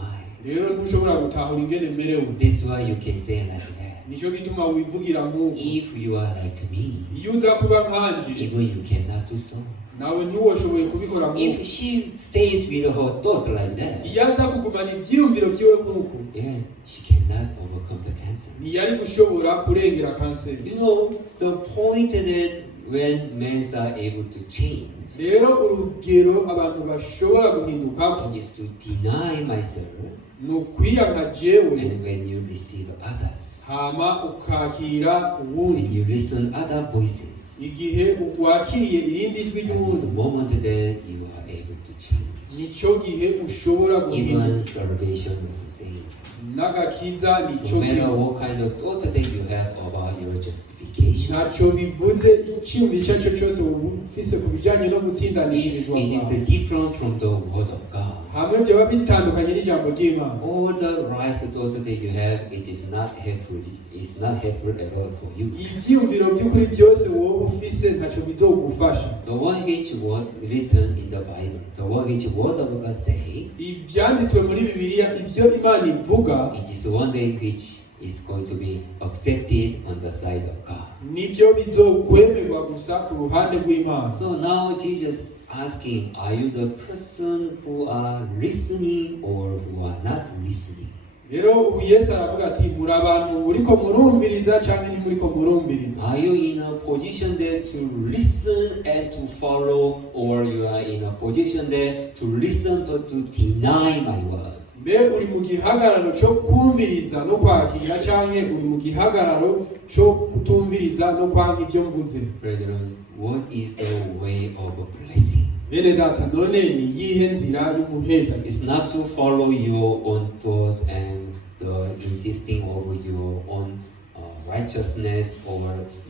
I. rero ntushobora gutahura ingene merewe. This is why you can say like that. Nico gituma wivugira nk'uko. If you are like me, Iyo uza kuba nkanje, even you cannot do so. nawe ntiwoshoboye kubikora nk'uko. If she stays with her thought like that, Iyo aza kugumana ivyiyumviro vyiwe nk'uko, yeah, she cannot overcome the cancer. ntiyari gushobora kurengera kanseri. You know, the point that when men are able to change, Rero urugero abantu bashobora guhinduka it is to deny myself, ni ukwiyanka jewe, and when you receive others, hama ukakira when uwundi. you listen other voices, Igihe wakiriye irindi jwi that is the ry'uwundi, moment that you are able to change. nico gihe ushobora guhinduka. Even salvation is the same. N'agakiza nico No matter gihe. what kind of thought that you have about your justification, Ntacyo bivuze icyumviro icyo ari cyo cyose ufise ku bijyanye no if gutsindanishirizwa it is kwawe. different from the word of God, Hamwe byaba bitandukanye n'ijambo ry'Imana. all the right thought that you have, it is not helpful. It's not helpful at all for you. Ivyiyumviro by'ukuri byose wowe ufise ntacyo bizogufasha. The one which was written in the Bible, the one which word of God say, Ivyanditswe muri Bibiliya, ivyo Imana ivuga, it is one day which is going to be accepted on the side of God. nivyo bizokwemerwa gusa ku ruhande rw'Imana. So now Jesus asking, are you the person who are listening or who are not listening? Rero ubu Yesu aravuga ati muri abantu muriko murumviriza canke ntimuriko murumviriza. Are you in a position there to listen and to follow, or you are in a position there to listen but to deny my word? Mbe uri mu gihagararo cyo kumviriza no kwakira canke uri mu gihagararo cyo kutumviriza no kwanka ivyo mvuze? Brethren, what is the way of blessing? Bene data, none ni yihe nzira y'umuheza? It's not to follow your own thought and the insisting over your own righteousness or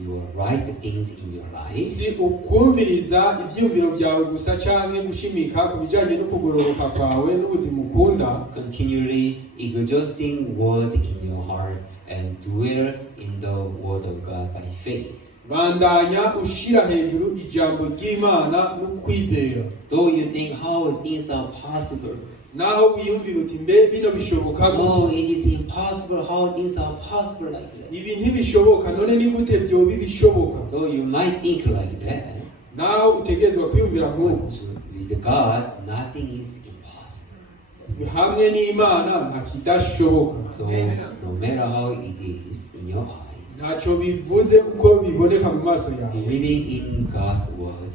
your right things in your life. si ukumviriza ivyumviro vyawe gusa canke gushimika ku bijanye no kugororoka kwawe n'ubuzima ukunda. Continually exhausting word in your heart and dwell in the word of God by faith. Bandanya ushira hejuru ijambo ry'Imana no kwizera. Though you think how things are possible. Naho wiyumvira uti mbe bino bishoboka No, gute? it is impossible how things are possible like that. Ibi ntibishoboka, none ni gute vyoba bishoboka? Though you might think like that, Naho utegerezwa kwiyumvira nk'uko. but with God, nothing is impossible. Hamwe n'Imana nta kidashoboka. So, no matter how it is in your eyes, Ntacyo bivuze uko biboneka mu maso yawe. living in God's word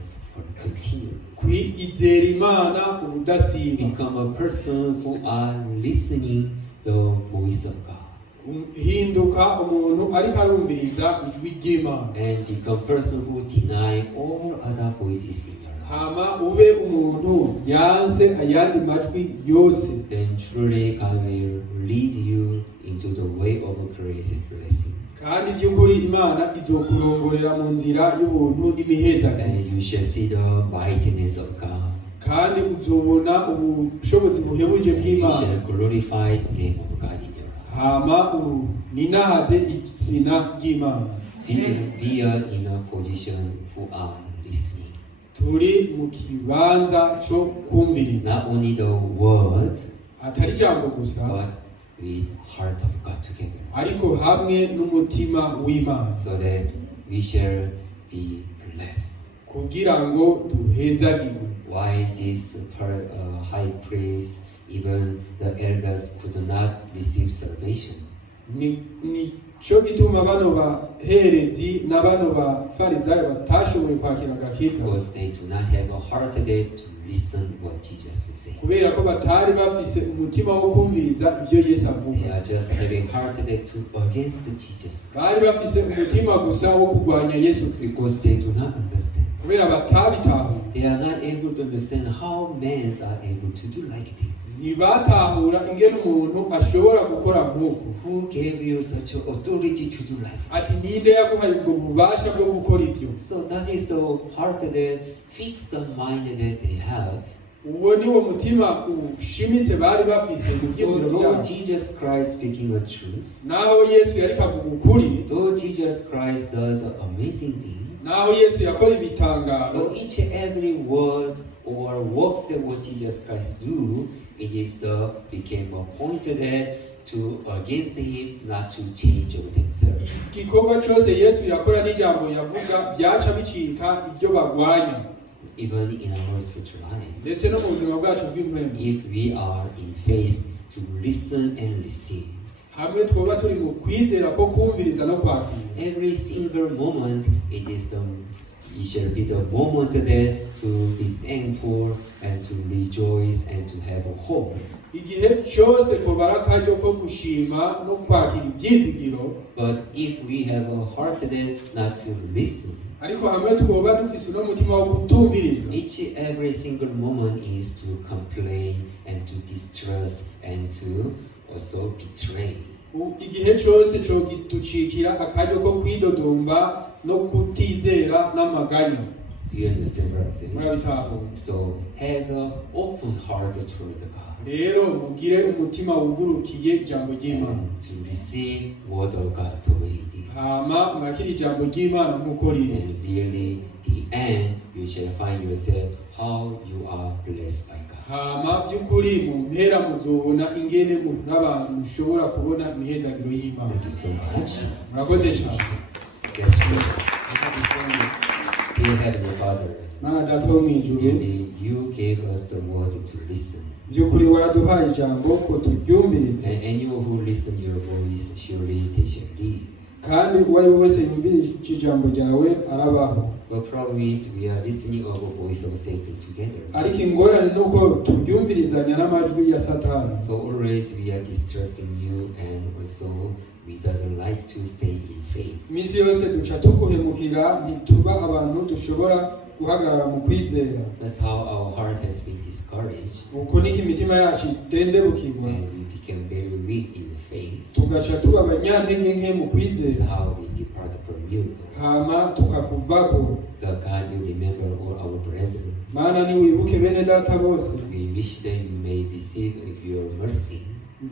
continually. Kwizera Imana ubudasiba. Become a person who are listening the voice of God. Hinduka umuntu ariko arumviriza ijwi ry'Imana. And become a person who deny all other voices in your life. Hama ube umuntu yanse ayandi majwi yose. Then truly God will lead you into the way of grace and blessing. Kandi by'ukuri Imana izokurongorera mu nzira y'ubuntu n'imihezane. And you shall see the mightiness of God. Kandi uzobona ubushobozi buhebuje And you bw'Imana. shall glorify the name of God in your life. Hama ninahaze izina ry'Imana. Be in a position who are listening. Turi mu kibanza cyo kumviriza. Not only the word, Atari jambo gusa, but with heart of God together. ariko hamwe n'umutima w'Imana. So that we shall be blessed. Kugira ngo duhezagirwe. Why this high priest, even the elders could not receive salvation? Nico gituma bano baherezi na bano bafarisayo batashoboye kwakira agakiza. Because they do not have a heart there to listen what Jesus is saying. Kubera ko batari bafise umutima wo kumviriza ivyo Yesu They avuga. are just having heart there to against Jesus. Bari bafise umutima gusa wo kurwanya Yesu Kristo. Because they do not understand. Kubera batabitahuye. They are not able to understand how men are able to do like this. Ntibatahura ingene umuntu ashobora gukora nk'uko. Who gave you such an authority to do like Ati this? ninde yaguhaye ubwo bubasha bwo gukora ivyo? So that is the heart that fix the mind that they have. Uwo ni wo mutima ushimitse bari bafise mu So vyumviro though vyabo. Jesus Christ speaking the truth, Naho Yesu yariko avuga ukuri, though Jesus Christ does amazing things, naho Yesu yakora ibitangaro, though each and every word or works that what Jesus Christ do, it is the became appointed to against him not to change of themselves. igikorwa cyose Yesu yakora n'ijambo yavuga byaca bicika ibyo bagwanya. Even in our spiritual life, Ndetse no mu buzima bwacu bw'impwemu. if we are in faith to listen and receive, Hamwe twoba turi mu kwizera ko kumviriza no kwakira. every single moment it shall be the moment there to be thankful and to rejoice and to have a hope. Igihe cyose kubara akaryo ko gushima no kwakira ibyizigiro, But if we have a heart there not to listen, ariko hamwe twoba dufise uno mutima wo kutumviriza. each every single moment is to complain and to distrust and to also betray. Igihe cyose cyo giducikira akaryo ko kwidodomba no kutizera n'amaganya. Do you understand what I'm saying? Murabitahura. So have an open heart toward God. Rero mugire umutima wugurukiye ijambo ry'Imana. To receive word of God the way it is. Hama mwakira ijambo ry'Imana nk'uko riri. And really, the end, you shall find yourself how you are blessed by God. Hama by'ukuri mu mpera muzobona ingene n'abantu mushobora kubona imihezagiro y'Imana. Thank you so much. Murakoze cyane. Yes, dear Heavenly Father, Mana data wo mw'ijuru, really, you gave us the word to listen. by'ukuri waraduhaye ijambo ko turyumvirize. And anyone who listen your voice, surely they shall live. Kandi uwo ari we wese yumvira ijambo ryawe arabaho. The problem is we are listening of the voice of Satan together. Ariko ingorane nuko turyumvirizanya n'amajwi ya Satani. So always we are distrusting you and also we doesn't like to stay in faith. Imisi yose duca tuguhemukira ntituba abantu dushobora guhagarara mu kwizera. That's how our heart has been discouraged. Uko niko imitima yacu itendebukirwa. And we became very weak in the faith. Tugaca tuba abanyantege nke mu That's kwizera. how we depart from you. Hama tukakuvako. Lord God, you remember all our brethren. Mana niwibuke bene data bose. We wish that you may receive your mercy,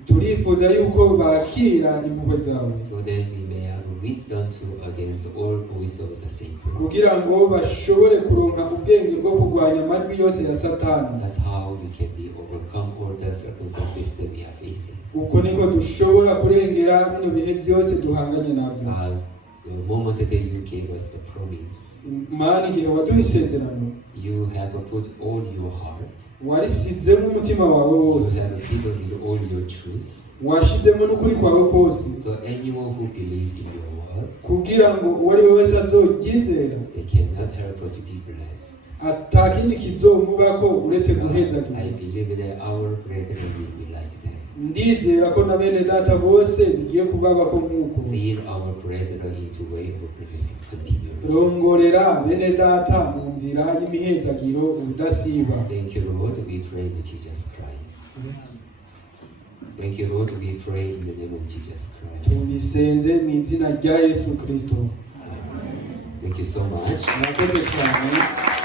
Turifuza yuko bakira impuhwe zawe. so that we may have wisdom to against all voice of the Satan. Kugira ngo bashobore kuronka ubwenge bwo kurwanya amajwi yose ya Satani. That's how we can be overcome all the circumstances that we are facing. Uko niko dushobora kurengera bino bihe byose duhanganye navyo. God, the moment that you gave us the promise, Mana igihe waduha isezerano you have put all your heart, warisizemo umutima wawe you wose, have given it all your truth, washizemo n'ukuri kwawe kose, so anyone who believes in your word, kugira ngo uwo ari we wese azoryizera they cannot help but to be blessed. atakindi kizomubako uretse God, guhezagira. I believe that our brethren will be like that. Ndizera ko na bene data bose bigiye kubabako nk'uko. Lead our brethren into way of blessing continually. Rongorera bene data mu nzira y'imihezagiro ubudasiba. Thank you, Lord. We pray in Jesus Christ. Thank you, Lord. We pray in the name of Jesus Christ. Tubisenze mu izina rya Yesu Kristo. Thank you so much. Murakoze cyane.